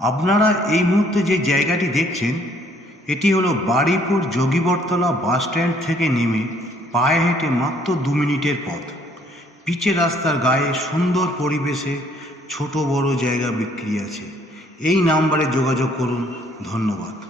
আপনারা এই মুহূর্তে যে জায়গাটি দেখছেন এটি হলো বারুইপুর যোগীবরতলা বাস স্ট্যান্ড থেকে নেমে পায়ে হেঁটে মাত্র 2 মিনিটের পথ। পিচের রাস্তার গায়ে সুন্দর পরিবেশে ছোট বড় জায়গা বিক্রি আছে। এই নাম্বারে যোগাযোগ করুন। ধন্যবাদ।